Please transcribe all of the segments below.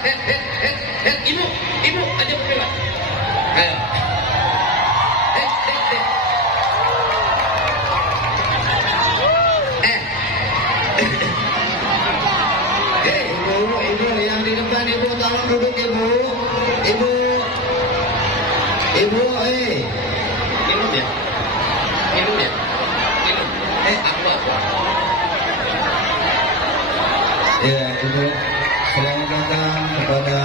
Ibu aja bergerak. Ayo. Ibu yang di depan, ibu tolong duduk, ibu. Ibu, Minum ya. Aku. Ya, ibu. Selamat datang kepada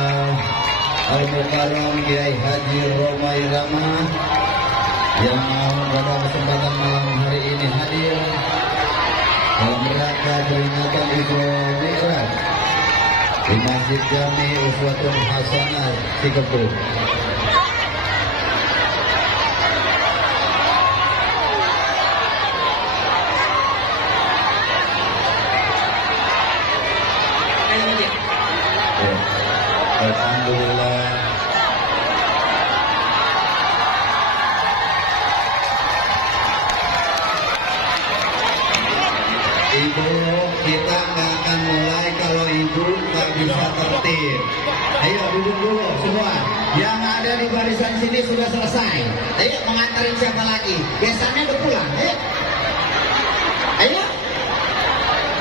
Al-Mukarram Kiai Haji Roma Irama yang pada kesempatan malam hari ini hadir dalam rangka peringatan Isra Mi'raj di Masjid Jami Uswatun Hasanah Cikepuh. Alhamdulillah. Ibu, kita nggak akan mulai kalau ibu nggak bisa tertib. Ayo duduk dulu semua. Yang ada di barisan sini sudah selesai. Ayo mengantarin siapa lagi? Biasanya udah pulang. Ayo.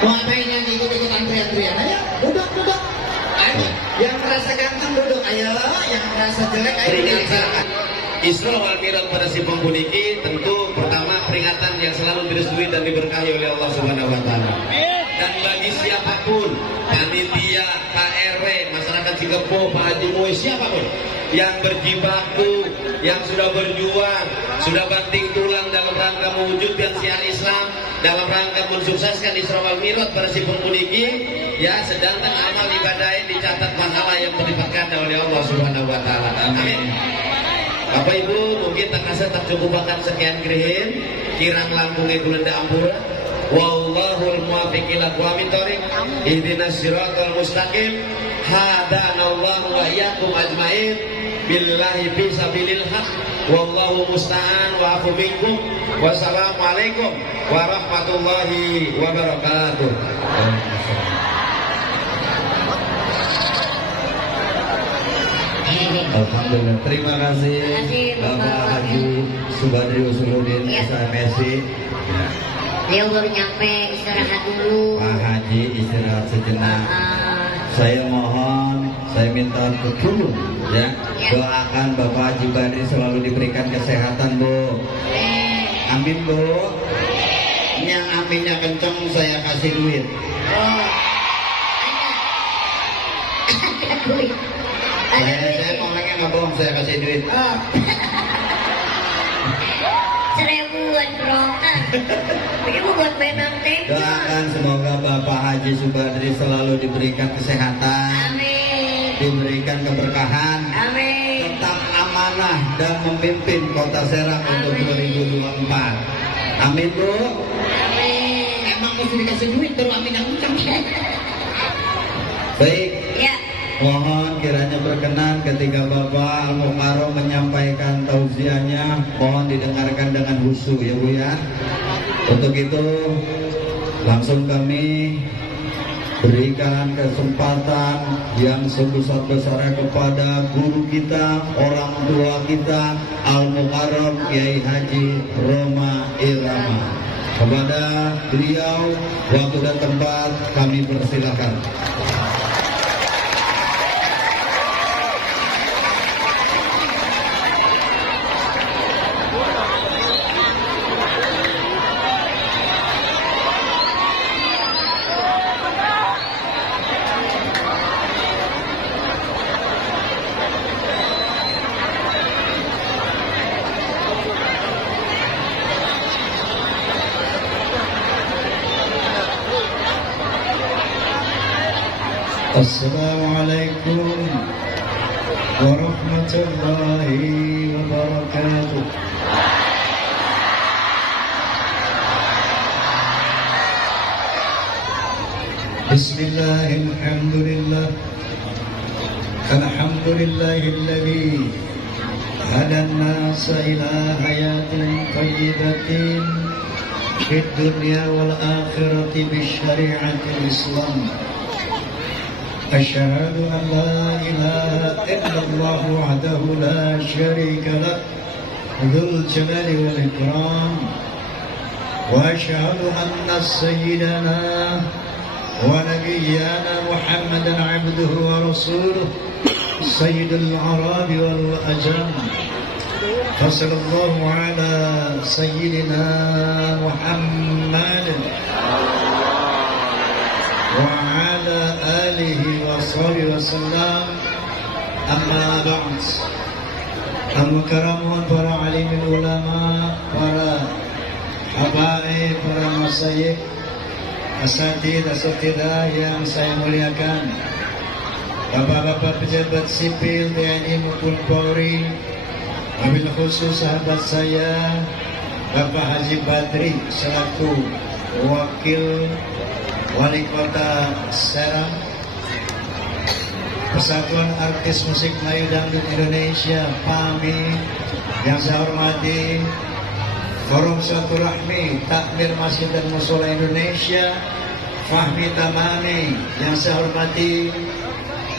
Mau ngapain yang ikut-ikut antrian-antrian? Ayo, duduk. Ayo, yang merasa ganteng duduk. Ayo, yang merasa jelek ayo Peringatan Isra wal Mi'raj pada si pembuniki tentu pertama peringatan yang selalu direstui dan diberkahi oleh Allah Subhanahu wa taala. Dan bagi siapapun, panitia, Pak RW, masyarakat Cikepuh, Pak Haji Muis, siapapun yang berjibaku, yang sudah berjuang, sudah banting tulang dalam rangka mewujudkan syiar Islam, dalam rangka mensukseskan Isra wal Mi'raj pada si pembuniki, ya sedangkan amal ibadahnya dicatat pahala yang berlipat ganda oleh Allah Subhanahu wa taala. Amin. Bapak Ibu, mungkin tak asa tak cukupakan sekian grihin, kirang langkungnya gulenda ampura. Wallahul muwaffiq ila aqwamit thoriq. Ihdinas siratal mustaqim. Hadanallahu wa iyyakum ajmain. Billahi fi sabilil haq. Wallahu musta'an wa afu minkum. Wassalamualaikum warahmatullahi wabarakatuh. Alhamdulillah, terima kasih Bapak Haji Subadri Usuluddin SMSI. Beliau baru nyampe, istirahat dulu. Pak Haji istirahat sejenak. Saya mohon, saya minta tolong ya, doakan Bapak Haji Badri selalu diberikan kesehatan, Bu. Amin, Bu. Yang aminnya kencang saya kasih duit. Ada duit. Saya orangnya nggak bohong, saya kasih duit. Seribuan berongan. Ibu buat benang tempe. Doakan semoga Bapak Haji Subadri selalu diberikan kesehatan, Amin. diberikan keberkahan, Amin. tetap amanah dan memimpin Kota Serang untuk 2024. Amin, Bu. Amin. Emang mesti dikasih duit baru amin yang kencang. Baik. Ya. Mohon kiranya berkenan ketika Bapak Al-Mukarram menyampaikan tausiahnya, mohon didengarkan dengan khusyuk ya Bu ya. Untuk itu langsung kami berikan kesempatan yang sebesar-besarnya kepada guru kita, orang tua kita, Al-Mukarram Kiai Haji Roma Irama. Kepada beliau, waktu dan tempat kami persilakan. Assalamualaikum warahmatullahi wabarakatuh. Bismillahirrahmanirrahim. Alhamdulillahilladzi hadan nasa ila hayatin thayyibatin fid dunya wal akhirati bisyari'atil Islam. أشهد أن لا إله إلا الله وحده لا شريك له ذو الجلال والإكرام وأشهد أن سيدنا ونبينا محمدا عبده ورسوله سيد العرب والأجم فصلى الله على سيدنا محمد وعلى آله وصحبه وسلم أما بعد. Al-Mukarramun, para alimin ulama, para habaib, para masyayikh, asatidah yang saya muliakan, bapak-bapak pejabat sipil TNI maupun Polri, wabil khusus sahabat saya Bapak Haji Badri selaku wakil wali kota Serang, Persatuan Artis Musik Melayu Dangdut Indonesia PAMI yang saya hormati, Forum Silaturahmi Takmir Masjid dan Musola Indonesia Fahmi Tamami yang saya hormati.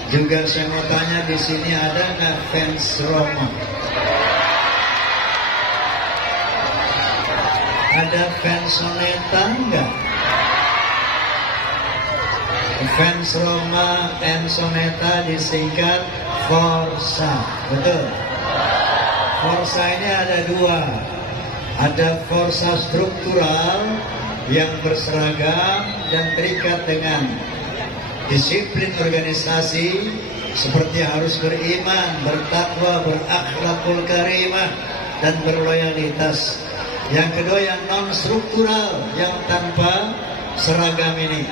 Juga saya mau tanya, di sini ada nggak fans Roma? Ada fans Soneta enggak? Fans Roma and Soneta disingkat Forza, betul? Forza ini ada dua. Ada Forza struktural yang berseragam dan terikat dengan disiplin organisasi seperti harus beriman, bertakwa, berakhlakul karimah, dan berloyalitas. Yang kedua yang non struktural, yang tanpa seragam ini,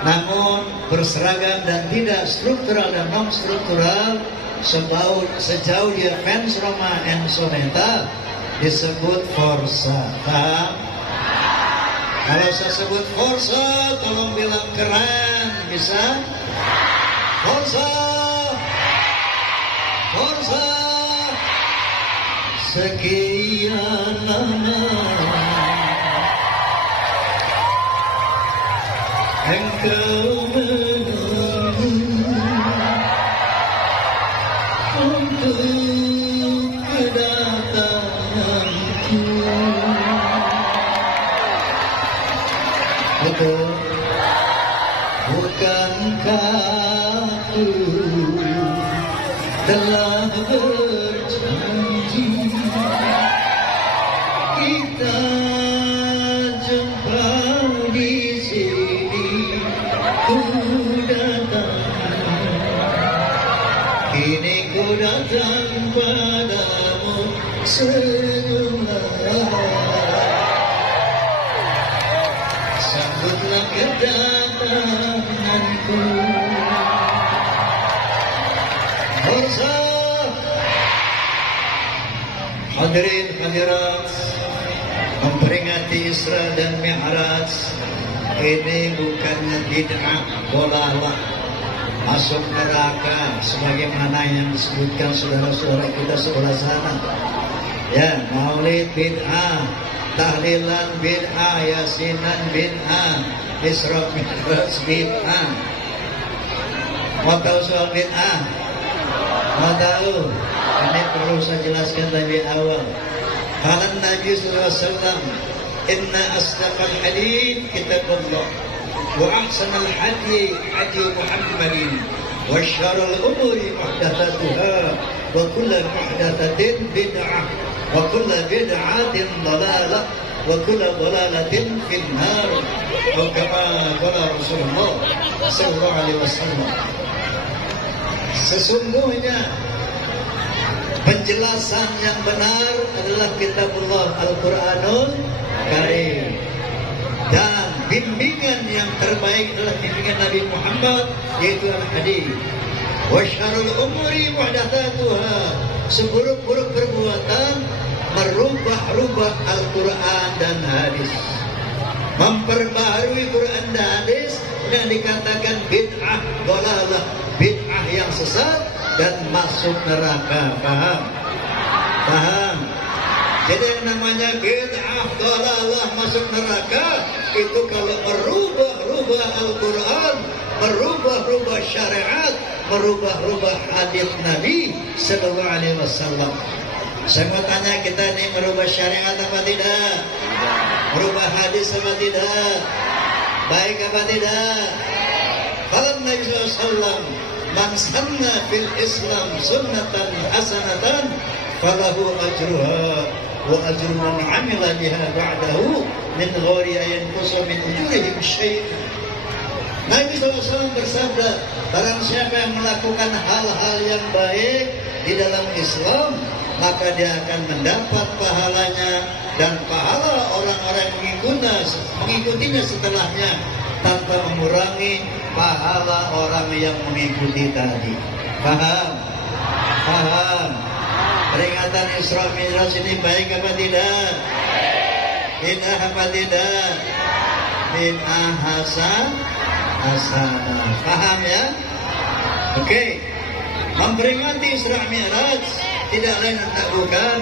namun berseragam dan tidak struktural dan non struktural, sejauh dia fans Roma and Soneta disebut Forza. Paham? Kalau saya sebut Forza, tolong bilang keren, bisa? Forza, Forza. Sekian lama engkau menunggu untuk kedatanganku. Betul? Bukankah aku telah berjanji kita jumpa di sini? Ku datang, kini ku datang padamu senyumlah, sambutlah kedatanganku. Forza. Hadirin hadirat, memperingati Isra dan Mi'raj ini bukannya bid'ah dolalah, masuk neraka sebagaimana yang disebutkan saudara-saudara kita sebelah sana. Ya, Maulid bid'ah, tahlilan bid'ah, yasinan bid'ah, Isra Mi'raj bid'ah. Mau tahu soal bid'ah? Mau tahu? Ini perlu saya jelaskan dari awal. Kata Nabi sallallahu alaihi wasallam, "Inna asdaqal hadits kitabullah, wa ahsanal hadi hadi Muhammadin, wa syarrul umuri muhdatsatuha, wa kullu muhdatsatin bid'ah, wa kullu bid'atin dhalalah, wa kullu dhalalatin fin nar." Atau kama qala Rasulullah sallallahu alaihi wasallam. Sesungguhnya penjelasan yang benar adalah kitabullah Al-Quranul Karim, dan bimbingan yang terbaik adalah bimbingan Nabi Muhammad, yaitu Al-Hadis. Wa syarrul umuri muhdatsatuha, seburuk-buruk perbuatan merubah-rubah Al-Quran dan hadis, memperbaharui Quran dan hadis, yang dikatakan bid'ah dhalalah, bid'ah yang sesat dan masuk neraka. Paham? Paham? Jadi yang namanya bid'ah dalalah masuk neraka itu kalau merubah-rubah Al-Quran, merubah-rubah syariat, merubah-rubah hadis Nabi Sallallahu Alaihi Wasallam. Saya mau tanya, kita ini merubah syariat apa tidak? Merubah hadis apa tidak? Baik apa tidak? Kalau Nabi SAW, man sanna fil Islam sunnatan hasanatan falahu ajruha wa ajru man amila biha ba'dahu min ghairi yanqusu min ujurihim syai'an. Nabi SAW bersabda, barang siapa yang melakukan hal-hal yang baik di dalam Islam, maka dia akan mendapat pahalanya dan pahala orang-orang yang mengikutinya setelahnya tanpa mengurangi pahala orang yang mengikuti tadi. Paham? Paham? Peringatan Isra Mi'raj ini baik apa tidak? Bid'ah apa tidak? Bid'ah hasanah. Paham ya? Oke. Memperingati Isra Mi'raj tidak lain dan bukan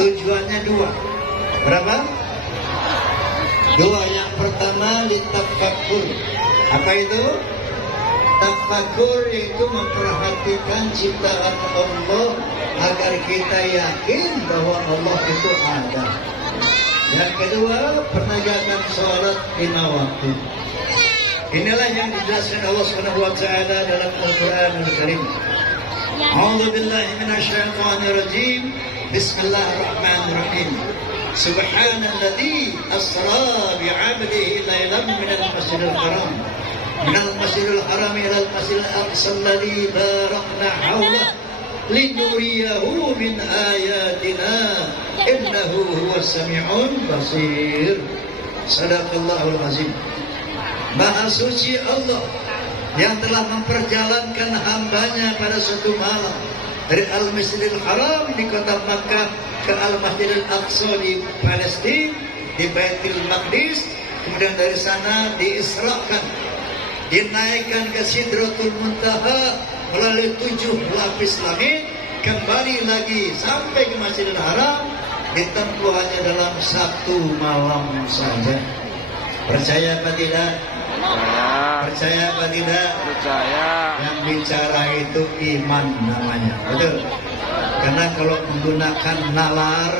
tujuannya dua. Berapa? Dua. Yang pertama litafakkur. Apa itu? Tafakkur yaitu memperhatikan ciptaan Allah agar kita yakin bahwa Allah itu ada. Yang kedua, penegakan sholat 5 waktu. Inilah yang dijelaskan Allah Subhanahu wa taala dalam Al-Qur'an Al-Karim. A'udzu billahi minasyaitonir rajim. Bismillahirrahmanirrahim. Subhanalladzi asra bi'abdihi lailan minal masjidil haram ilal masjidil aqsa alladzi barakna hawlahu linuriyahu min ayatina innahu huwas sami'un basir. Sadaqallahul azim. Maha suci Allah yang telah memperjalankan hambanya pada suatu malam dari Al-Masjidil Haram di kota Makkah ke Al-Masjidil Aqsa di Palestina, di Baitul Maqdis, kemudian dari sana diisrakan, dinaikkan ke Sidratul Muntaha melalui 7 lapis langit, kembali lagi sampai ke Masjidil Haram, ditempuh hanya dalam 1 malam saja. Percaya apa tidak? Percaya apa tidak? Percaya. Yang bicara itu iman namanya, betul? Karena kalau menggunakan nalar,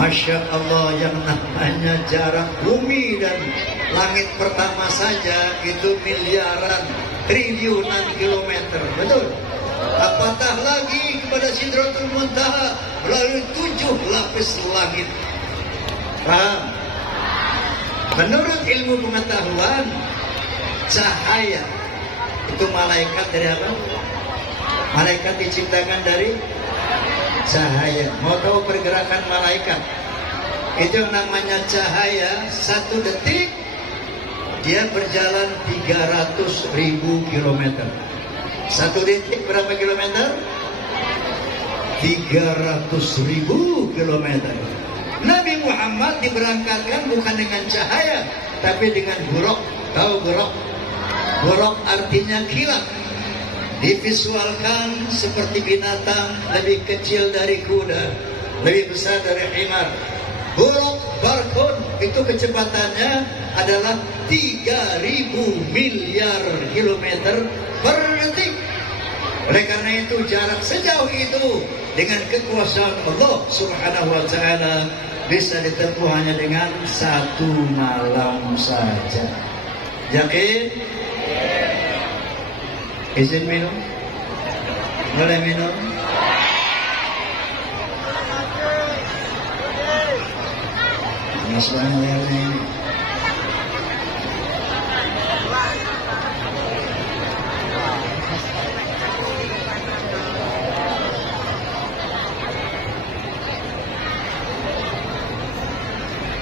Masya Allah, yang namanya jarak bumi dan langit pertama saja itu miliaran, triliunan kilometer, betul? Apatah lagi kepada Sidratul Muntaha melalui 7 lapis langit. Paham? Menurut ilmu pengetahuan, cahaya itu malaikat dari apa? Malaikat diciptakan dari cahaya. Mau tahu pergerakan malaikat? Itu namanya cahaya. 1 detik dia berjalan 300.000 kilometer. 1 detik berapa kilometer? 300.000 kilometer. Nabi Muhammad diberangkatkan bukan dengan cahaya, tapi dengan buruk. Tahu buruk? Buruk artinya kilat. Divisualkan seperti binatang, lebih kecil dari kuda, lebih besar dari himar. Buruk barkun itu kecepatannya adalah 3.000 miliar kilometer per detik. Oleh karena itu jarak sejauh itu dengan kekuasaan Allah Subhanahu wa taala bisa ditempuh hanya dengan 1 malam saja. Yakin? Izin minum? Boleh minum? Mas banyak ini.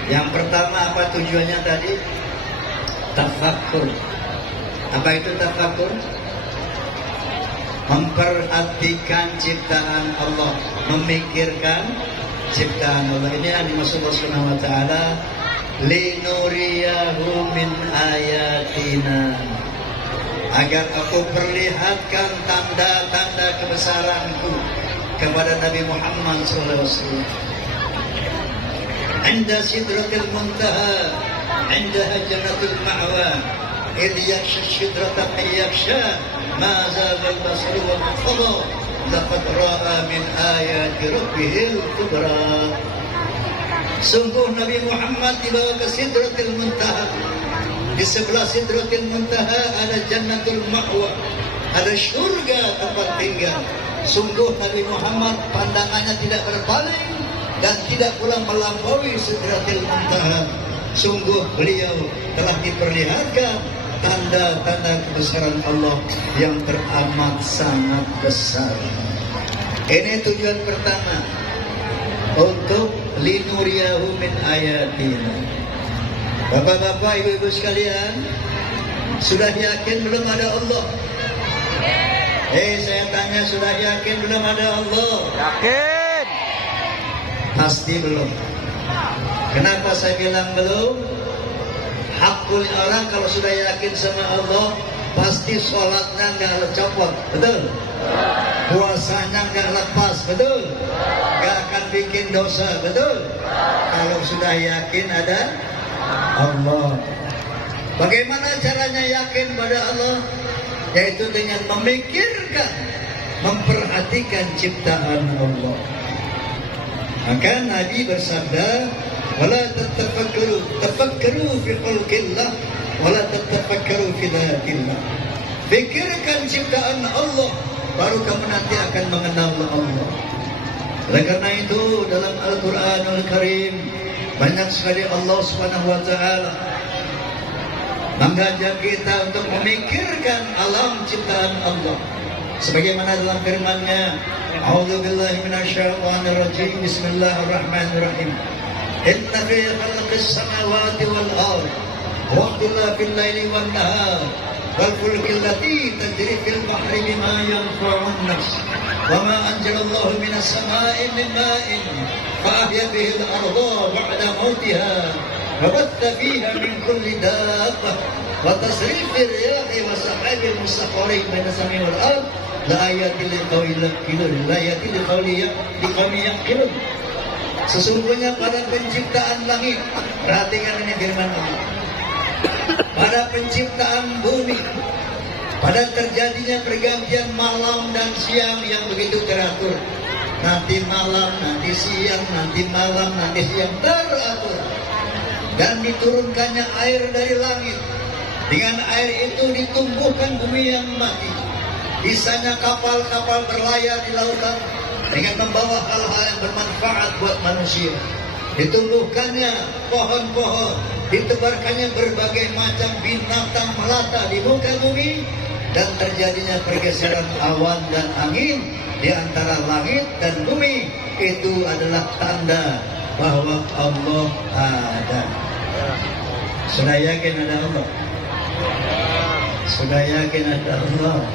Yang pertama apa tujuannya tadi? Tafakkur. Apa itu tafakkur? Memperhatikan ciptaan Allah, memikirkan ciptaan Allah. Ini yang dimaksud Allah Subhanahu wa taala, linuriyahu min ayatina, agar aku perlihatkan tanda-tanda kebesaranku kepada Nabi Muhammad SAW. 'inda sidratil muntaha 'indaha jannatul ma'wa idh yaghsha sidrata yaghsha ma zaghal basaru wa ma tagha laqad ra'a min ayati rabbihil kubra. Sungguh Nabi Muhammad dibawa ke Sidratil Muntaha. Di sebelah Sidratil Muntaha ada Jannatul Ma'wa, ada syurga tempat tinggal. Sungguh Nabi Muhammad pandangannya tidak berpaling dan tidak pula melampaui Sidratil Muntaha. Sungguh beliau telah diperlihatkan tanda-tanda kebesaran Allah yang teramat sangat besar. Ini tujuan pertama, untuk linuriyahu min ayatina. Bapak-bapak, ibu-ibu sekalian, sudah yakin belum ada Allah? Saya tanya, sudah yakin belum ada Allah? Yakin. Pasti belum. Kenapa saya bilang belum? Hakul orang kalau sudah yakin sama Allah, pasti sholatnya nggak copot, betul? Puasanya nggak lepas, betul? Nggak akan bikin dosa, betul? Kalau sudah yakin ada Allah. Bagaimana caranya yakin pada Allah? Yaitu dengan memikirkan, memperhatikan ciptaan Allah. Maka Nabi bersabda, "Wala tafakkaru fi khalqillah, wala tafakkaru fi dzatillah." Pikirkan ciptaan Allah, baru kamu nanti akan mengenal Allah. Oleh karena itu dalam Al-Quranul Karim banyak sekali Allah Subhanahu wa taala mengajak kita untuk memikirkan alam ciptaan Allah. Sebagaimana dalam firman-Nya, A'udzubillahi minasyaitonir rajim. Bismillahirrahmanirrahim. Inna fi khalqis samawati wal ardh wa ikhtilafil laili wan nahar wal fulki allati tajri fil bahri bima yanfa'un nas wa ma anzalallahu minas samaa'i min ma'in fa ahya bihi al-ardha ba'da mautiha wa batha fiha min kulli dabbah wa tasrifir riyahi wa sahabil musakhkharin baina samai wal ardh la ayatin liqaumin yaqilun. Sesungguhnya pada penciptaan langit, perhatikan ini firman Allah, pada penciptaan bumi, pada terjadinya pergantian malam dan siang yang begitu teratur, nanti malam, nanti siang, nanti malam, nanti siang, teratur, dan diturunkannya air dari langit. Dengan air itu ditumbuhkan bumi yang mati. Bisanya kapal-kapal berlayar di lautan dengan membawa hal-hal yang bermanfaat buat manusia. Ditumbuhkannya pohon-pohon, ditebarkannya berbagai macam binatang melata di muka bumi, dan terjadinya pergeseran awan dan angin di antara langit dan bumi. Itu adalah tanda bahwa Allah ada. Sudah yakin ada Allah? Sudah yakin ada Allah?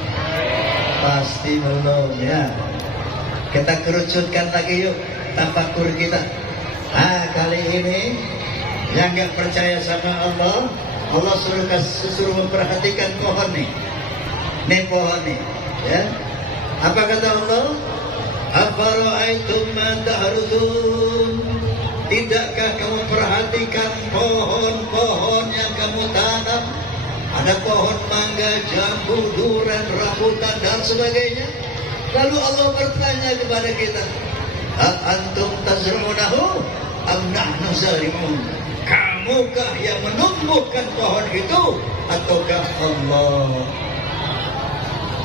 Pasti belum, ya. Kita kerucutkan lagi yuk tafakur kita. Kali ini yang nggak percaya sama Allah, Allah suruh memperhatikan pohon nih. Nih pohon nih, ya. Apa kata Allah? Afara'aitum ma ta'rudun? Tidakkah kamu perhatikan pohon-pohon yang kamu tanam? Ada pohon mangga, jambu, durian, rambutan dan sebagainya. Lalu Allah bertanya kepada kita, "Antum tazru'unahu am nahnu zari'un?" Kamukah yang menumbuhkan pohon itu ataukah Allah?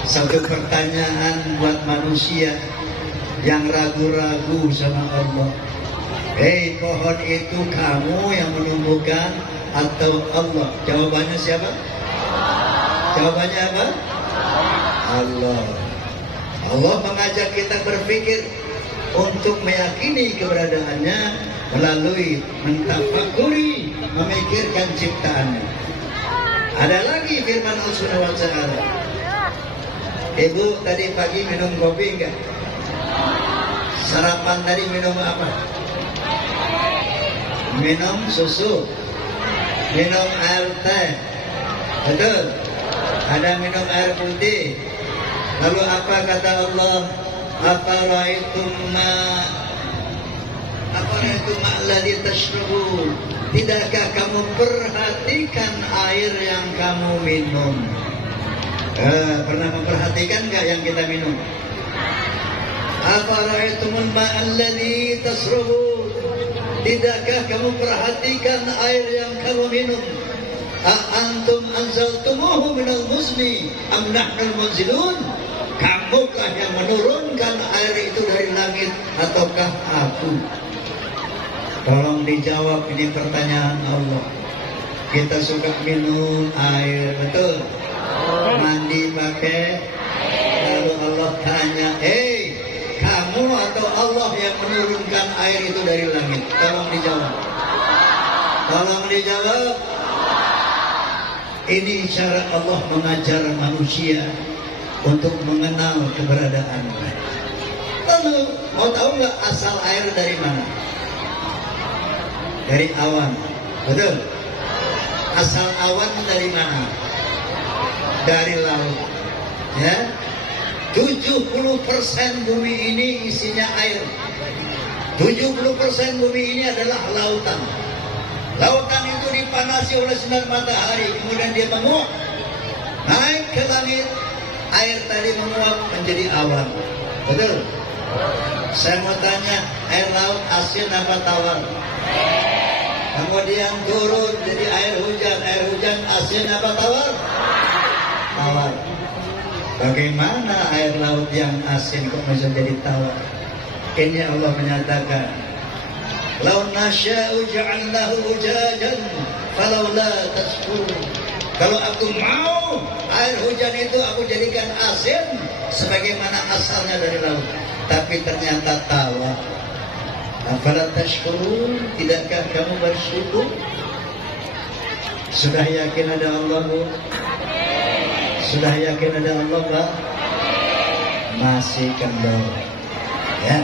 Satu pertanyaan buat manusia yang ragu-ragu sama Allah. Pohon itu kamu yang menumbuhkan atau Allah? Jawabannya siapa? Jawabannya apa? Allah. Allah mengajak kita berpikir untuk meyakini keberadaannya melalui mentafakuri, memikirkan ciptaannya. Ada lagi firman Allah Subhanahu wa taala. Ibu tadi pagi minum kopi enggak? Sarapan tadi minum apa? Minum susu. Minum air teh. Betul? Ada minum air putih. Lalu apa kata Allah? Afara'aitum ma apa Afara'aytum alladzi tashrabun. Tidakkah kamu perhatikan air yang kamu minum? Pernah memperhatikan nggak yang kita minum? Afara'aytumul ma'alladzi tashrabun. Tidakkah kamu perhatikan air yang kamu minum? Antum anzaltumuhu minal muzni am nahnul munzilun? Kamukah yang menurunkan air itu dari langit ataukah aku? Tolong dijawab, ini pertanyaan Allah. Kita suka minum air, betul? Mandi pakai, lalu Allah tanya, kamu atau Allah yang menurunkan air itu dari langit? Tolong dijawab. Tolong dijawab. Ini cara Allah mengajar manusia untuk mengenal keberadaan. Lalu mau tahu nggak asal air dari mana? Dari awan, betul? Asal awan dari mana? Dari laut. Ya, 70% bumi ini isinya air. 70% bumi ini adalah lautan. Lautan itu dipanasi oleh sinar matahari, kemudian dia menguap, naik ke langit. Air tadi menguap menjadi awan, betul? Saya mau tanya, air laut asin apa tawar? Kemudian turun jadi air hujan asin apa tawar? Tawar. Bagaimana air laut yang asin kok bisa jadi tawar? Ini Allah menyatakan, "Lau nasya'u ja'alnahu ujajan falawla tashkurun." Kalau aku mau air hujan itu aku jadikan asin sebagaimana asalnya dari laut, tapi ternyata tawar. Afala tashkurun? Tidakkah kamu bersyukur? Sudah yakin ada Allah, Bu? Sudah yakin ada Allah, Pak? Masih kendor. Ya.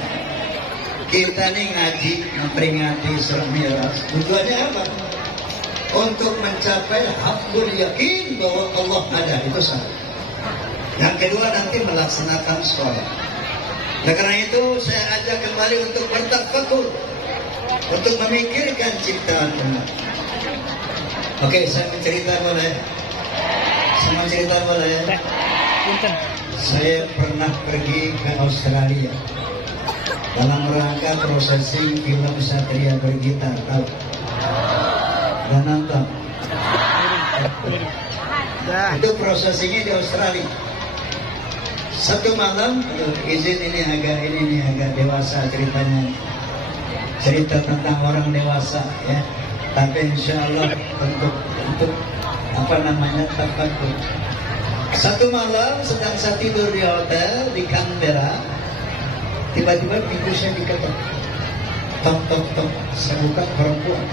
Kita nih ngaji memperingati Surah Mi'raj. Tujuannya apa? Untuk mencapai hakul yakin bahwa Allah ada, itu satu. Yang kedua nanti melaksanakan sholat. Nah, karena itu saya ajak kembali untuk bertafakur, untuk memikirkan ciptaan Allah. Oke, saya mencerita boleh? Saya mencerita boleh? Saya pernah pergi ke Australia dalam rangka prosesing film Satria Bergitar, tahu? Dan nonton. Itu prosesingnya di Australia. Satu malam, izin ini agak dewasa ceritanya. Cerita tentang orang dewasa, ya. Tapi insya Allah untuk apa namanya, tafakur. Satu malam sedang saya tidur di hotel di Canberra, tiba-tiba pintu saya diketok. Tok tok tok, saya buka, perempuan.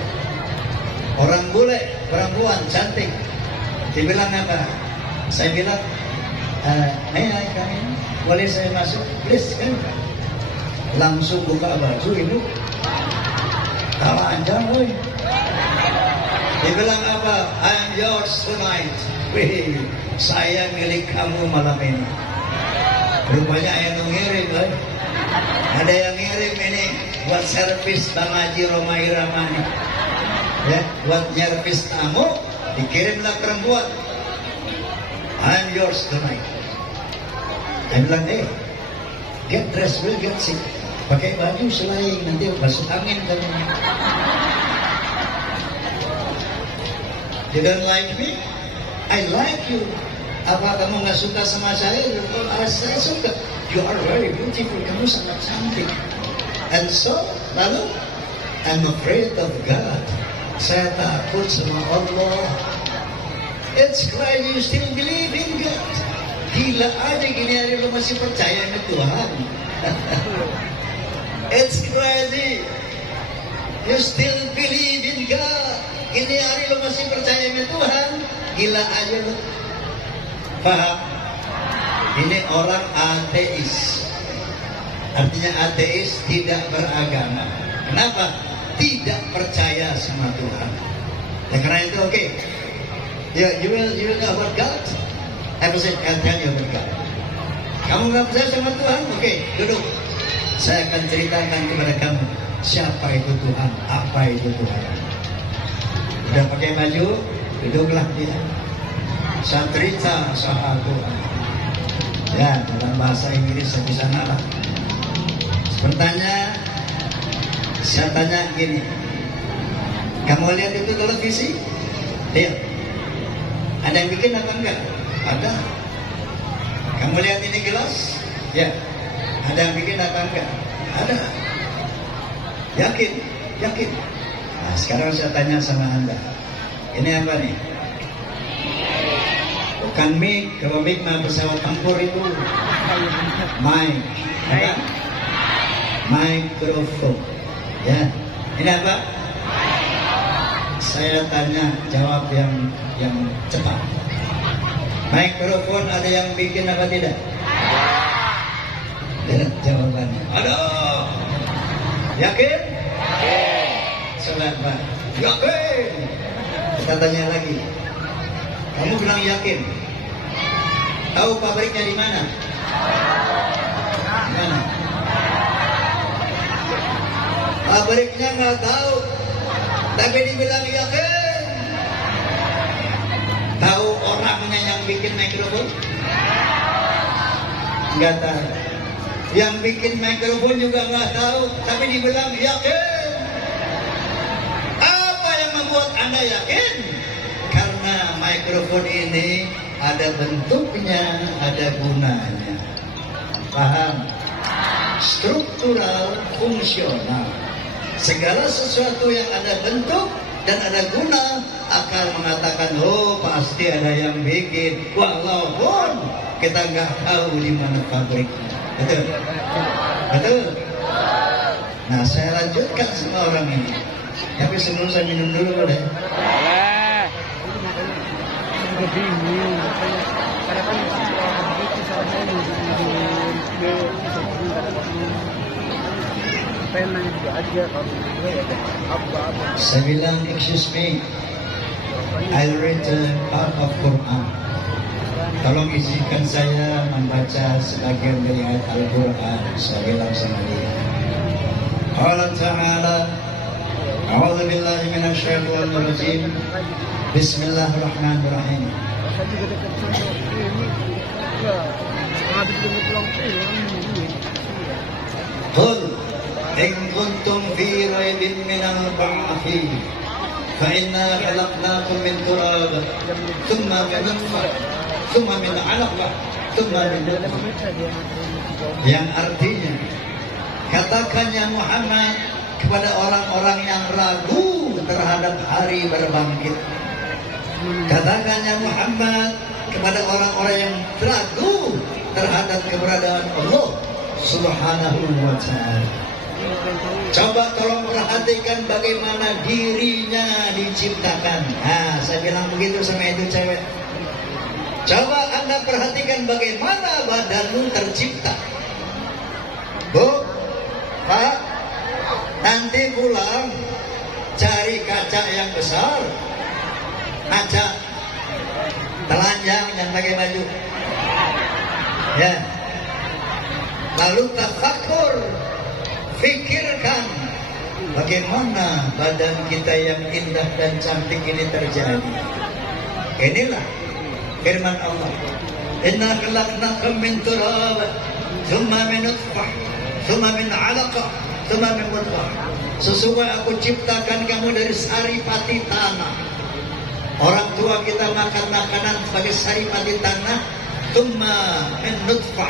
Orang bule, perempuan cantik. Dibilang apa? Saya bilang, Hai kami, boleh saya masuk? Please, kan? Langsung buka baju ibu. Tawa anjang, woi. Dia bilang apa? I am yours tonight. Wih, saya milik kamu malam ini. Rupanya yang ngirim, woi. Ada yang ngirim ini buat servis Bang Haji Romai Ramani. Ya, buat nyervis tamu, dikirimlah perempuan. I'm yours tonight. Saya bilang, get dressed, will get sick. Pakai baju selain, nanti masuk angin kamu. You don't like me? I like you. Apa kamu nggak suka sama saya? Saya suka. You are very beautiful. Kamu sangat cantik. And so, lalu, I'm afraid of God. Saya takut sama Allah. It's crazy you still believe in God. Gila aja gini hari lu masih percaya sama Tuhan. It's crazy you still believe in God. Gini hari lu masih percaya sama Tuhan. Gila aja lu. Paham? Ini orang ateis. Artinya ateis tidak beragama. Kenapa? Tidak percaya sama Tuhan. Ya, karena itu oke. Yeah, you will know about God. I'll tell you about God. Kamu nggak percaya sama Tuhan? Oke, duduk. Saya akan ceritakan kepada kamu siapa itu Tuhan, apa itu Tuhan. Udah pakai baju, duduklah dia. Santrita saha Tuhan. Ya, dalam bahasa Inggris saya bisa ngarang. Pertanyaan, saya tanya gini, kamu lihat itu televisi? Lihat. Ada yang bikin apa enggak? Ada. Kamu lihat ini gelas? Ya. Ada yang bikin apa enggak? Ada. Yakin? Yakin. Nah, sekarang saya tanya sama Anda. Ini apa nih? Bukan mic. Kalau mic mah pesawat tempur itu. Mic. Apa? Mikrofon. Ya. Ini apa? Saya tanya, jawab yang cepat. Mikrofon ada yang bikin apa tidak? Lihat jawabannya. Aduh. Yakin? Salat Pak. Yakin. Kita tanya lagi. Kamu bilang yakin. Tahu pabriknya di mana? Di mana? Pabriknya nggak tahu, tapi dibilang yakin. Tahu orangnya yang bikin mikrofon? Nggak tahu. Yang bikin mikrofon juga nggak tahu, tapi dibilang yakin. Apa yang membuat Anda yakin? Karena mikrofon ini ada bentuknya, ada gunanya. Paham? Struktural, fungsional. Segala sesuatu yang ada bentuk dan ada guna akan mengatakan, oh pasti ada yang bikin, walaupun kita nggak tahu di mana pabriknya. Betul? Betul? Nah, saya lanjutkan sama orang ini. Tapi sebelum saya minum dulu boleh? Saya bilang, excuse me, I'll read a part of Quran. Tolong izinkan saya membaca sebagian dari ayat Al-Quran. Saya bilang sama dia. Allah Ta'ala, A'udhu billahi minasyaitonir rajim. Bismillahirrahmanirrahim. Qul in kuntum fi raibin minal ba'thi fa inna khalaqnakum min turab thumma min nutfah thumma min 'alaqah thumma min mudghah. Yang artinya, katakan ya Muhammad kepada orang-orang yang ragu terhadap hari berbangkit. Katakan ya Muhammad kepada orang-orang yang ragu terhadap keberadaan Allah Subhanahu wa ta'ala. Coba tolong perhatikan bagaimana dirinya diciptakan. Nah, saya bilang begitu sama itu cewek. Coba Anda perhatikan bagaimana badanmu tercipta. Bu, Pak, nanti pulang cari kaca yang besar, kaca telanjang yang pakai baju. Ya. Lalu tafakur, fikirkan bagaimana badan kita yang indah dan cantik ini terjadi. Inilah firman Allah. Inna khalaqnakum min turab, thumma min nutfah, thumma min 'alaqah, thumma min mudghah. Sesungguhnya aku ciptakan kamu dari saripati tanah. Orang tua kita makan makanan sebagai saripati tanah, thumma min nutfah.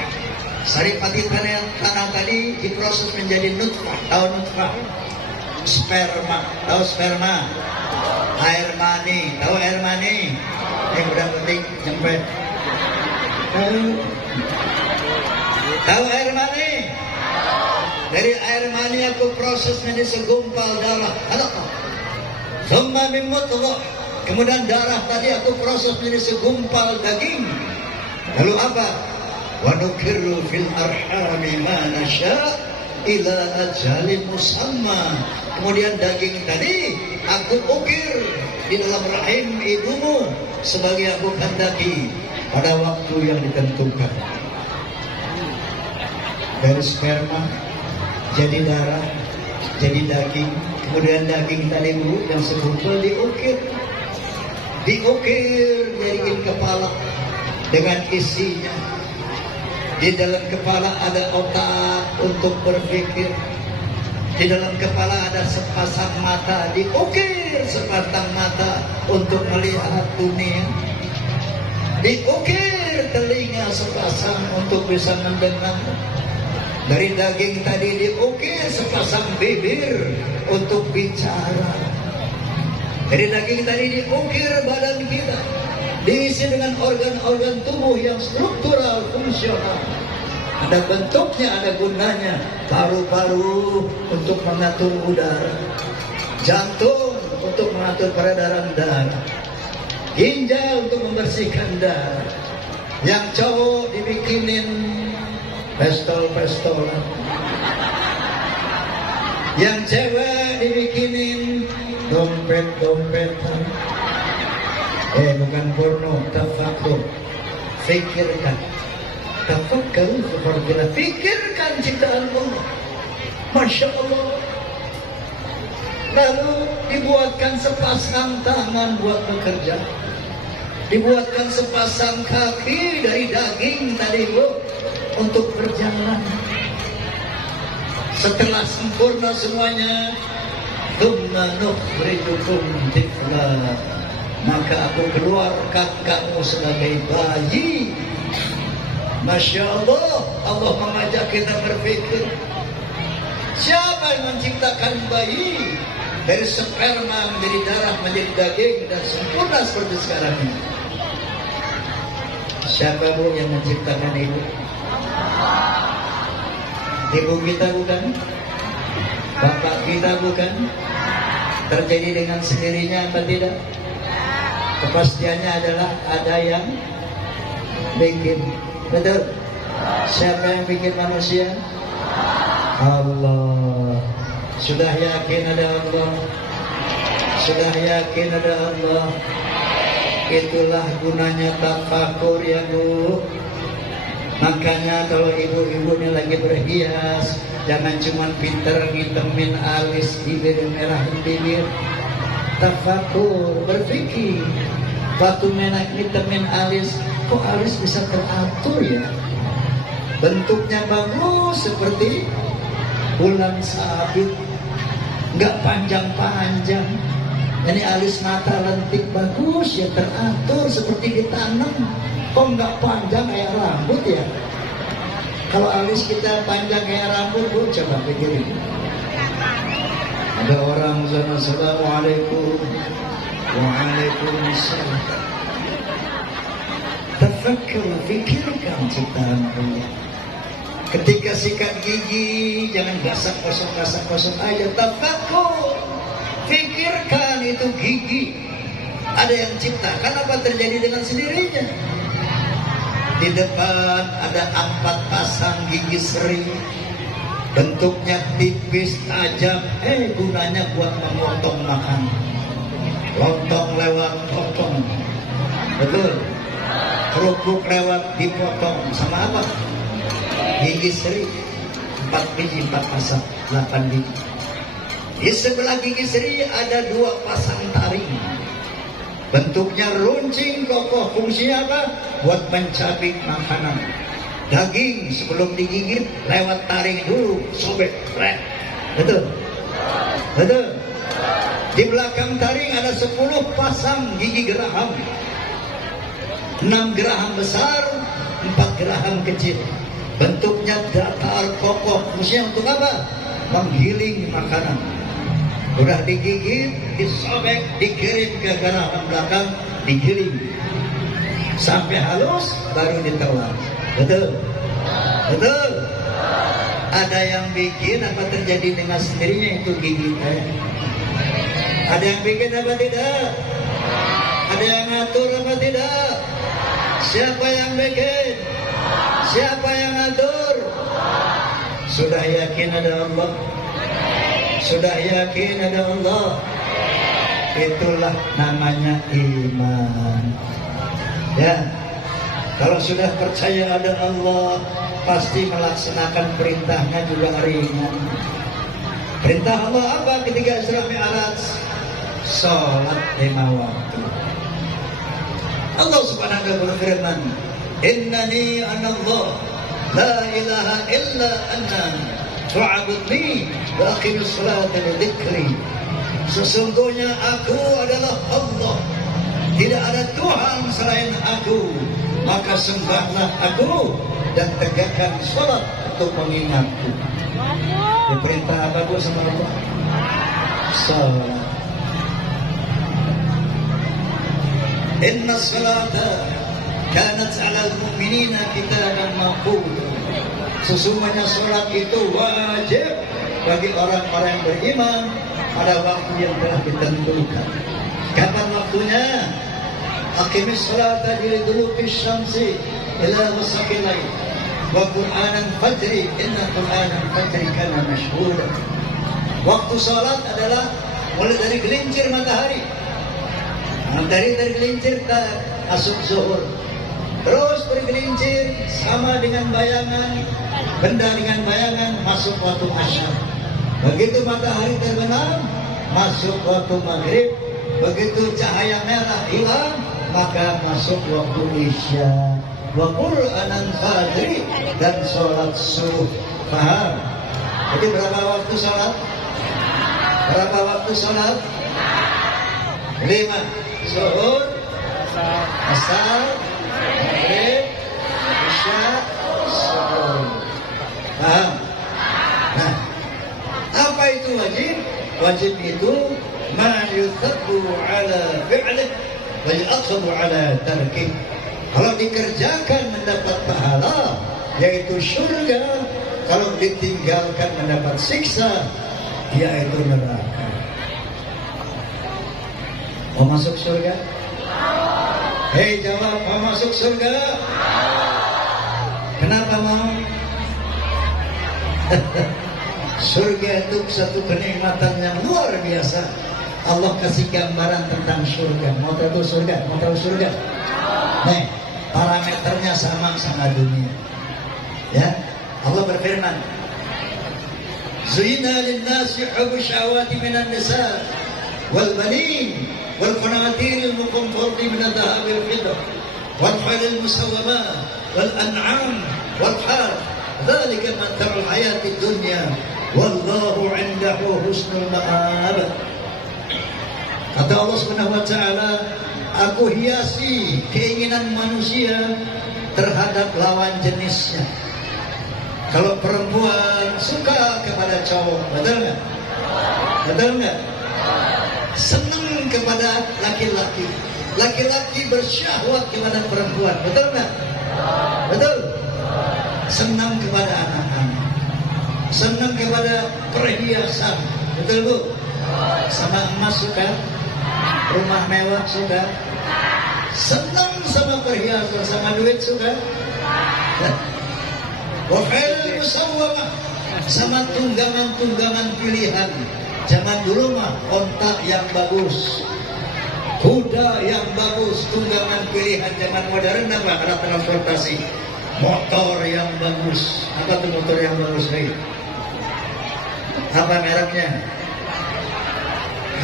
Saripati tanah tadi diproses menjadi nutfah. Tahu nutfah? Sperma. Tahu sperma? Air mani. Tahu air mani? Yang udah penting nyempet. Tahu air mani? Dari air mani aku proses menjadi segumpal darah. Thumma min mudghah. Kemudian darah tadi aku proses menjadi segumpal daging. Lalu apa? Wa nukirru fil arhami ma nasya ila ajalin musamma. Kemudian daging tadi aku ukir di dalam rahim ibumu sebagai aku kehendaki pada waktu yang ditentukan. Dari sperma jadi darah, jadi daging. Kemudian daging tadi Bu yang segumpal diukir jadiin kepala dengan isinya. Di dalam kepala ada otak untuk berpikir. Di dalam kepala ada sepasang mata, diukir sepasang mata untuk melihat dunia. Diukir telinga sepasang untuk bisa mendengar. Dari daging tadi diukir sepasang bibir untuk bicara. Dari daging tadi diukir badan kita, diisi dengan organ-organ tubuh yang struktural, fungsional. Ada bentuknya, ada gunanya. Paru-paru untuk mengatur udara, jantung untuk mengatur peredaran darah, ginjal untuk membersihkan darah. Yang cowok dibikinin pestol-pestolan, yang cewek dibikinin dompet-dompetan. Bukan porno, tafakur. Fikirkan. Tafakkur, fikirkan ciptaan Allah. Masya Allah. Lalu dibuatkan sepasang tangan buat bekerja. Dibuatkan sepasang kaki dari daging tadi Bu untuk berjalan. Setelah sempurna semuanya, thumma nukhrijukum tifla, maka aku keluarkan kamu sebagai bayi. Masya Allah, Allah mengajak kita berpikir, siapa yang menciptakan bayi dari sperma menjadi darah menjadi daging dan sempurna seperti sekarang ini? Siapa Bu yang menciptakan ibu? Ibu kita bukan? Bapak kita bukan? Terjadi dengan sendirinya apa tidak? Kepastiannya adalah ada yang bikin. Betul? Siapa yang bikin manusia? Allah. Sudah yakin ada Allah? Sudah yakin ada Allah? Itulah gunanya tafakur ya Bu. Makanya kalau ibu-ibu ini lagi berhias, jangan cuma pinter ngitemin alis, bibir merahin bibir. Tafakur, berpikir. Waktu ngitemin alis, kok alis bisa teratur ya? Bentuknya bagus seperti bulan sabit, nggak panjang-panjang. Ini alis mata lentik bagus ya, teratur seperti ditanam. Kok nggak panjang kayak rambut ya? Kalau alis kita panjang kayak rambut Bu, coba pikirin. Ada orang sana, assalamualaikum. Waalaikumsalam. Tafakkur, fikirkan ciptaan Allah. Ketika sikat gigi, jangan gasak kosong aja. Tafakkur, fikirkan itu gigi. Ada yang ciptakan apa terjadi dengan sendirinya? Di depan ada 4 pasang gigi seri. Bentuknya tipis, tajam. Gunanya buat memotong makanan. Lontong lewat potong. Betul? Kerupuk lewat dipotong. Sama apa? Gigi seri. 4 biji, 4 pasang, 8 biji. Di sebelah gigi seri ada 2 pasang taring. Bentuknya runcing kokoh. Fungsinya apa? Buat mencabik makanan. Daging sebelum digigit lewat taring dulu, sobek. Betul? Betul? Di belakang taring ada 10 pasang gigi geraham. 6 geraham besar, 4 geraham kecil. Bentuknya datar kokoh. Fungsinya untuk apa? Menggiling makanan. Udah digigit, disobek, dikirim ke geraham belakang, digiling sampai halus, baru ditelan. Betul? Betul? Ada yang bikin apa terjadi dengan sendirinya itu gigi. Ada yang bikin apa tidak? Ada yang ngatur apa tidak? Siapa yang bikin? Siapa yang ngatur? Sudah yakin ada Allah? Sudah yakin ada Allah? Itulah namanya iman. Ya, kalau sudah percaya ada Allah, pasti melaksanakan perintahnya juga ringan. Perintah Allah apa ketika Isra Mi'raj? Salat 5 waktu. Allah Subhanahu wa ta'ala berfirman, "Innani ana Allah, la ilaha illa ana, fa'budni wa aqimis salata li dzikri." Sesungguhnya aku adalah Allah, tidak ada Tuhan selain aku, maka sembahlah aku dan tegakkan salat untuk mengingatku. Diperintah apa Bu sama Allah? Salat. Inna salata kanat 'alal mu'minina kitaban mawquta. Sesungguhnya salat itu wajib bagi orang-orang yang beriman pada waktu yang telah ditentukan. Kapan waktunya? Aqimis salata liduluki syamsi ila ghasaqil lail wa qur'anan fajri inna qur'anan fajri kana mashhuda. Waktu salat adalah mulai dari gelincir matahari. Dari tergelincir masuk zuhur, terus bergelincir sama dengan bayangan, benda dengan bayangan masuk waktu asyar. Begitu matahari terbenam masuk waktu maghrib. Begitu cahaya merah hilang maka masuk waktu isya. Wa qur'anan fajri dan sholat subuh. Paham? Jadi berapa waktu sholat? Berapa waktu sholat? 5. Zuhur, asar, maghrib, isya, subuh. Paham? Nah, apa itu wajib? Wajib itu ma yuthabbu ala fi'lih wa yu'aqabu ala tarkih. Kalau dikerjakan mendapat pahala, yaitu surga. Kalau ditinggalkan mendapat siksa, yaitu neraka. Mau masuk surga? Hei jawab, mau masuk surga? Kenapa mau? Surga itu satu kenikmatan yang luar biasa. Allah kasih gambaran tentang surga. Mau tahu surga? Mau tahu surga? Nih, parameternya sama dunia. Ya, Allah berfirman, "Zuyina lin-nasi hubbu syahawati minan nisa wal banin والقناطير المقنطرة من الذهب والفضة والخيل المسومة والأنعام والحرث ذلك متاع الحياة الدنيا والله عنده حسن المآب." Kata Allah Subhanahu wa taala, aku hiasi keinginan manusia terhadap lawan jenisnya. Kalau perempuan suka kepada cowok, betul nggak? Betul nggak? Senang kepada laki-laki, laki-laki bersyahwat kepada perempuan, betul nggak? Betul. Senang kepada anak-anak, senang kepada perhiasan, betul Bu? Sama emas suka, rumah mewah suka, senang sama perhiasan, sama duit suka. Wahai musawwamah, sama tunggangan-tunggangan pilihan. Zaman dulu mah onta yang bagus, kuda yang bagus, tunggangan pilihan. Zaman modern apa? Ada transportasi, motor yang bagus. Apa tuh motor yang bagus nih? Apa mereknya?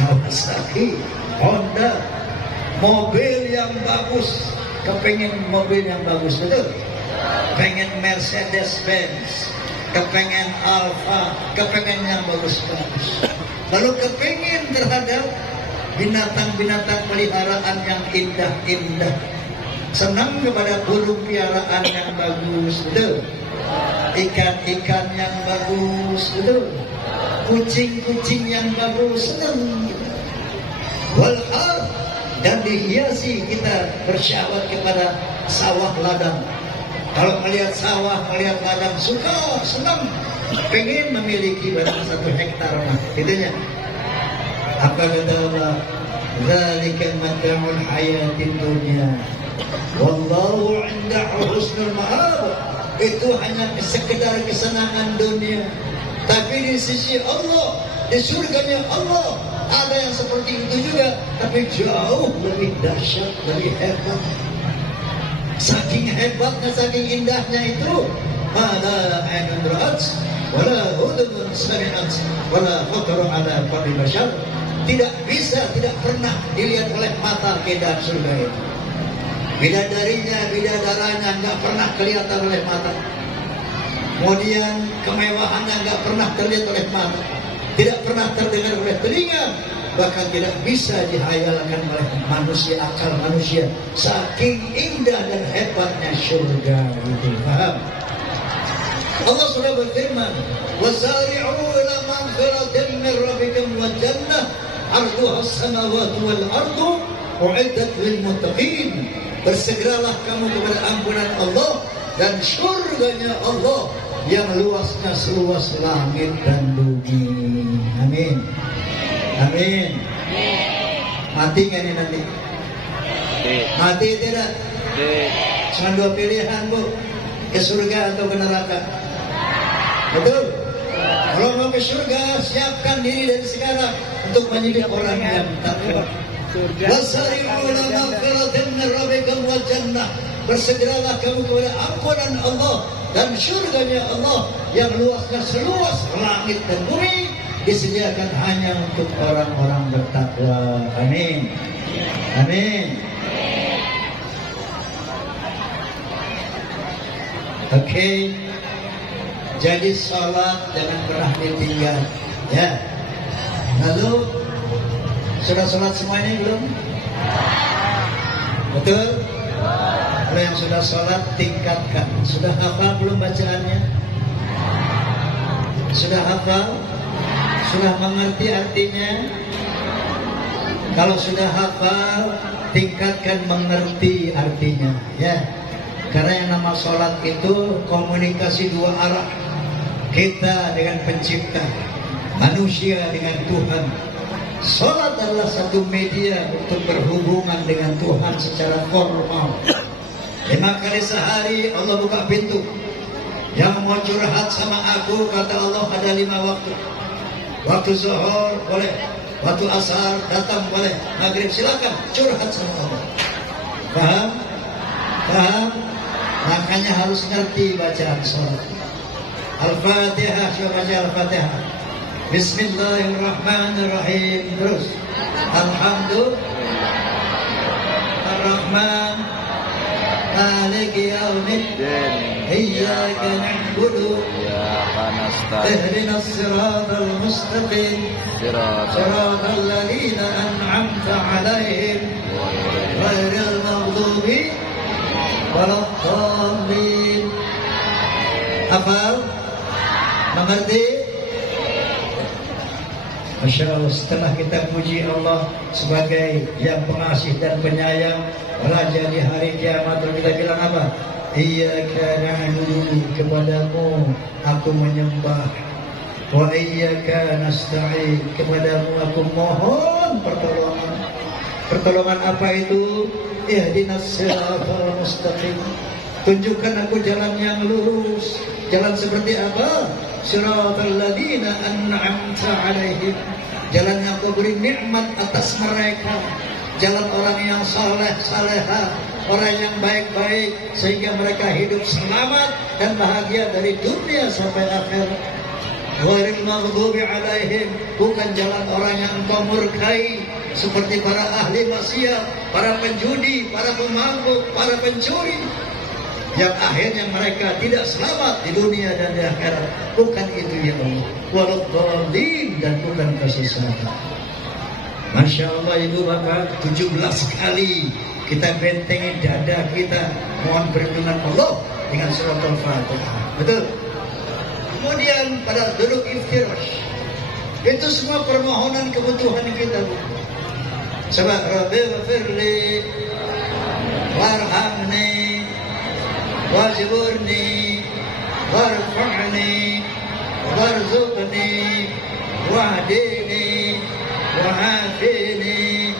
Kawasaki, Honda. Mobil yang bagus. Kepengen mobil yang bagus, betul? Pengen Mercedes Benz, kepengen Alfa, kepengen yang bagus-bagus. Lalu kepengen terhadap binatang-binatang peliharaan yang indah-indah. Senang kepada burung piaraan yang bagus, betul? Ikan-ikan yang bagus, betul? Kucing-kucing yang bagus, senang. Walhar, dan dihiasi kita bersyahwat kepada sawah ladang. Kalau melihat sawah, melihat ladang, suka, senang. Pengen memiliki barang 1 hektar mah, gitunya. Apa kata Allah? Dzalika mata'ul hayatid dunya. Wallahu 'indahu husnul ma'ab. Itu hanya sekedar kesenangan dunia. Tapi di sisi Allah, di surganya Allah, ada yang seperti itu juga, tapi jauh lebih dahsyat, lebih hebat. Saking hebatnya, saking indahnya itu, mala ainun ra'at wala udhun sami'at wala khatara ala qalbi bashar. Tidak bisa, tidak pernah dilihat oleh mata keindahan surga itu. Bidadarinya, bidadaranya nggak pernah kelihatan oleh mata. Kemudian kemewahannya nggak pernah terlihat oleh mata, tidak pernah terdengar oleh telinga, bahkan tidak bisa dihayalkan oleh manusia, akal manusia. Saking indah dan hebatnya surga itu. Paham? Allah sudah berfirman, "Wasari'u ila maghfiratin min rabbikum wa jannah 'arduha as-samawati wal ardu u'iddat lil muttaqin." Bersegeralah kamu kepada ampunan Allah dan surganya Allah yang luasnya seluas langit dan bumi. Amin. Amin. Mati nggak nih nanti? Mati tidak? Cuma dua pilihan, Bu. Ke surga atau ke neraka. Betul? Kalau mau ke surga, siapkan diri dari sekarang untuk menjadi orang yang takwa. Wasari'u ila maghfiratin min rabbikum wa jannah. Bersegeralah kamu kepada ampunan Allah dan surganya Allah yang luasnya seluas langit dan bumi, disediakan hanya untuk orang-orang bertakwa. Amin. Amin. Oke. Jadi sholat jangan pernah ditinggal. Ya. Lalu sudah sholat semua ini belum? Betul? Kalau yang sudah sholat tingkatkan. Sudah hafal belum bacaannya? Sudah hafal? Sudah mengerti artinya? Kalau sudah hafal, tingkatkan mengerti artinya. Ya. Karena yang nama sholat itu komunikasi dua arah. Kita dengan pencipta, manusia dengan Tuhan. Sholat adalah satu media untuk berhubungan dengan Tuhan secara formal. 5 kali sehari Allah buka pintu. Yang mau curhat sama aku, kata Allah, ada 5 waktu. Waktu zuhur boleh, waktu asar datang boleh, maghrib silakan curhat sama Allah. Paham? Paham? Makanya harus ngerti bacaan sholat. Al-Fatihah, siapa baca Al-Fatihah? Bismillahirrahmanirrahim. Terus Alhamdulillah Ar-Rahman Maliki yaumiddin Iyyaka na'budu ihdinas siratal mustaqim siratal ladzina an'amta 'alaihim ghairil maghdubi waladdallin. Hafal? Mengerti? Masya Allah, setelah kita puji Allah sebagai yang pengasih dan penyayang, Raja di hari kiamat, kita bilang apa? Iyyaka na'budu, kepadamu aku menyembah. Wa iyyaka nasta'in, kepadamu aku mohon pertolongan. Pertolongan apa itu? Ihdinas siratal mustaqim, tunjukkan aku jalan yang lurus. Jalan seperti apa? Siratal ladzina an'amta 'alaihim, jalan yang kau beri nikmat atas mereka. Jalan orang yang saleh salehah, orang yang baik-baik, sehingga mereka hidup selamat dan bahagia dari dunia sampai akhir. Ghairil maghdubi 'alaihim, bukan jalan orang yang engkau murkai, seperti para ahli maksiat, para penjudi, para pemabuk, para pencuri, yang akhirnya mereka tidak selamat di dunia dan di akhirat. Bukan itu ya Allah. Waladdallin, dan bukan kesesatan. Masya Allah Ibu Bapak, 17 kali kita bentengi dada kita mohon perlindungan Allah dengan surat Al-Fatihah. Betul? Kemudian pada duduk iftirash, itu semua permohonan kebutuhan kita, Bu. Coba Rabbi wafirli warhamni wajburni warfa'ni warzuqni wahdini wa'afini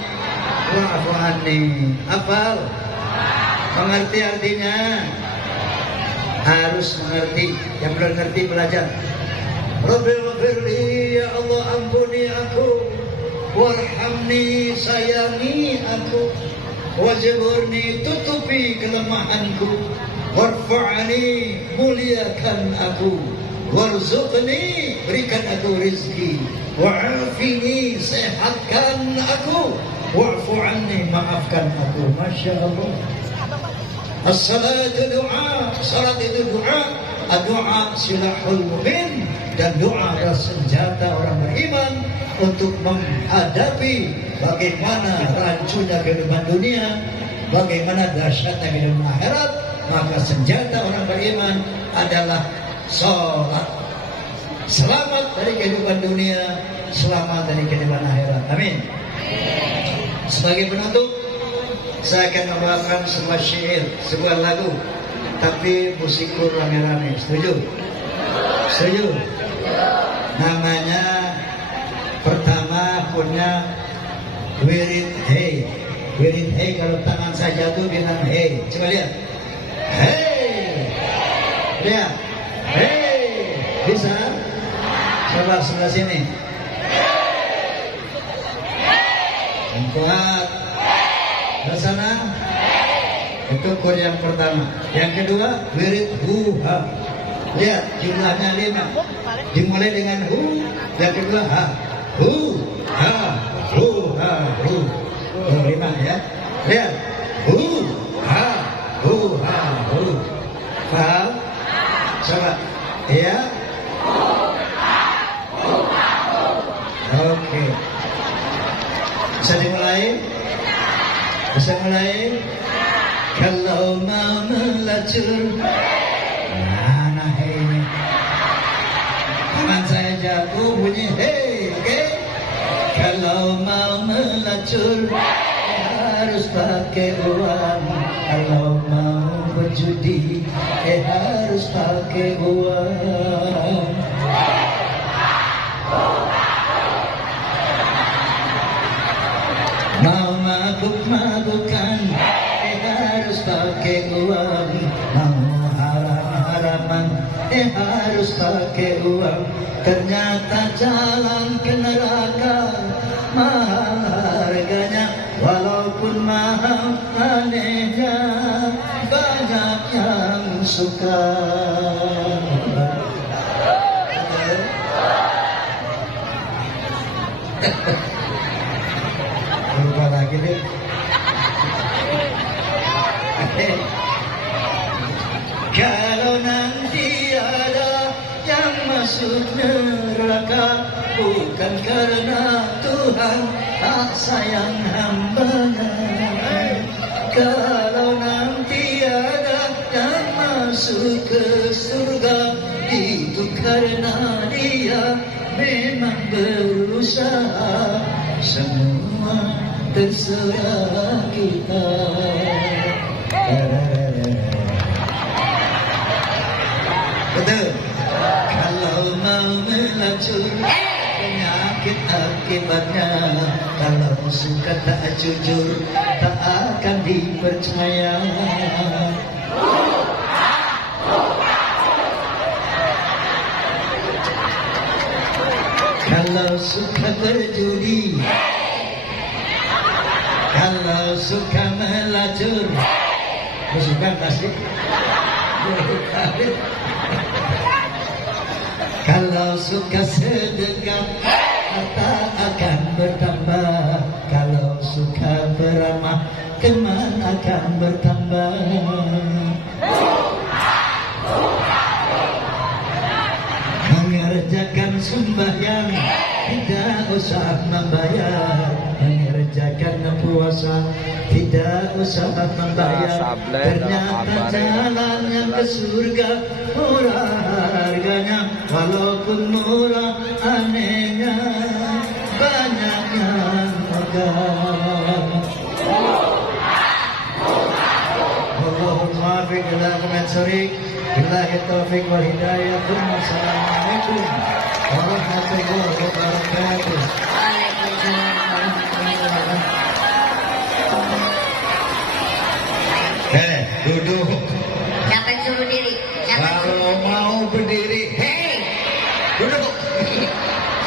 wa'afu anni. Hafal? Mengerti artinya? Harus mengerti. Yang belum ngerti belajar. Rabbi wafirli, ya Allah ampuni aku, warhamni, sayangi aku, wajburni, tutupi kelemahanku, warfa'ni, muliakan aku, warzuqni, berikan aku rezeki, wa'afini, sehatkan aku, wa'fu anni, maafkan aku. Masya Allah. As-salatu doa, salat itu doa, doa silahul mu'min, dan doa adalah senjata orang beriman untuk menghadapi bagaimana rancunya kehidupan dunia, bagaimana dahsyatnya kehidupan akhirat. Maka senjata orang beriman adalah sholat. Selamat dari kehidupan dunia, selamat dari kehidupan akhirat. Amin. Sebagai penutup, saya akan membawakan sebuah syair, sebuah lagu, tapi musikul rame-rame. Setuju? Setuju? Namanya pertama punya Wirid Hey. Wirid Hey, kalau tangan saya jatuh bilang Hey. Coba lihat. Hey. Lihat. Hey. Bisa? Coba sebelah sini. Kuat. Ke sana. Itu kur yang pertama. Yang kedua, wirid hu-ha. Lihat, jumlahnya 5. Dimulai dengan hu. Yang kedua, ha. Hu, ha, hu, ha, hu. 5 ya. Lihat. Hu, ha, hu, ha, hu. Paham? Coba. Ya. Oke. Bisa dimulai? Bisa mulai? Kalau mau melacur, nah ini. Tangan saya jatuh bunyi hey, oke? Kalau mau melacur, harus pakai uang. Kalau mau berjudi, harus pakai uang. Mau mabuk-mabukan, harus pakai uang. Mau haram-haraman, harus pakai uang. Ternyata jalan ke neraka mahal harganya, walaupun mahal anehnya banyak yang suka. Lupa lagi deh. Kalau nanti ada yang masuk neraka, bukan karena Tuhan tak sayang hambanya. Kalau nanti ada yang masuk ke surga, itu karena dia memang berusaha. Semua terserah kita. Betul. Kalau mau melacur, penyakit akibatnya. Kalau suka tak jujur, tak akan dipercaya. Kalau suka berjudi, kalau suka melacur, suka kasih. Kalau suka sedekah, harta akan bertambah. Kalau suka beramah, teman akan bertambah. Mengerjakan sembahyang, tidak usah membayar. Mengerjakan puasa, tidak usah membayar. Ternyata jalannya ke surga murah harganya, walaupun murah anehnya banyak yang megah. Allahumma bi'ila kemensurik, billahi taufiq wal hidayah. Assalamualaikum warahmatullahi wabarakatuh. Waalaikumsalam warahmatullahi wabarakatuh. Duduk. Siapa yang suruh diri? Siapa yang suruh Kalau mau berdiri, Hei, duduk.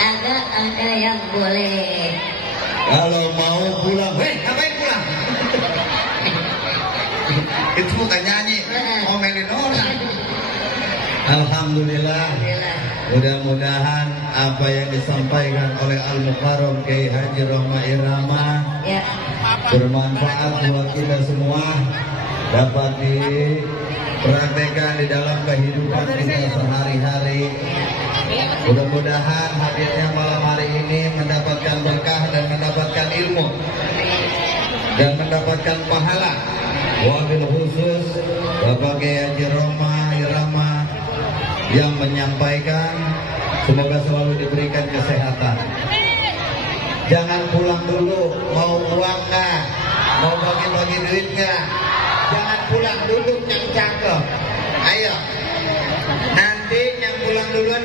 agak ada yang boleh. Kalau mau pulang, ngapain pulang? Itu bukan nyanyi, ngomelin orang. Alhamdulillah. Alhamdulillah. Mudah-mudahan apa yang disampaikan oleh Al-Mukarram Kiai Haji Roma Irama Ya. bermanfaat buat kita semua, dapat dipraktekkan di dalam kehidupan kita sehari-hari. Mudah-mudahan hadirnya malam hari ini mendapatkan berkah dan mendapatkan ilmu dan mendapatkan pahala. Wabil khusus Bapak Kiai Haji Roma Irama yang menyampaikan, semoga selalu diberikan kesehatan. Jangan pulang dulu, mau uang nggak? Mau bagi-bagi duit nggak? Jangan pulang dulu yang cakep. Ayo, nanti yang pulang duluan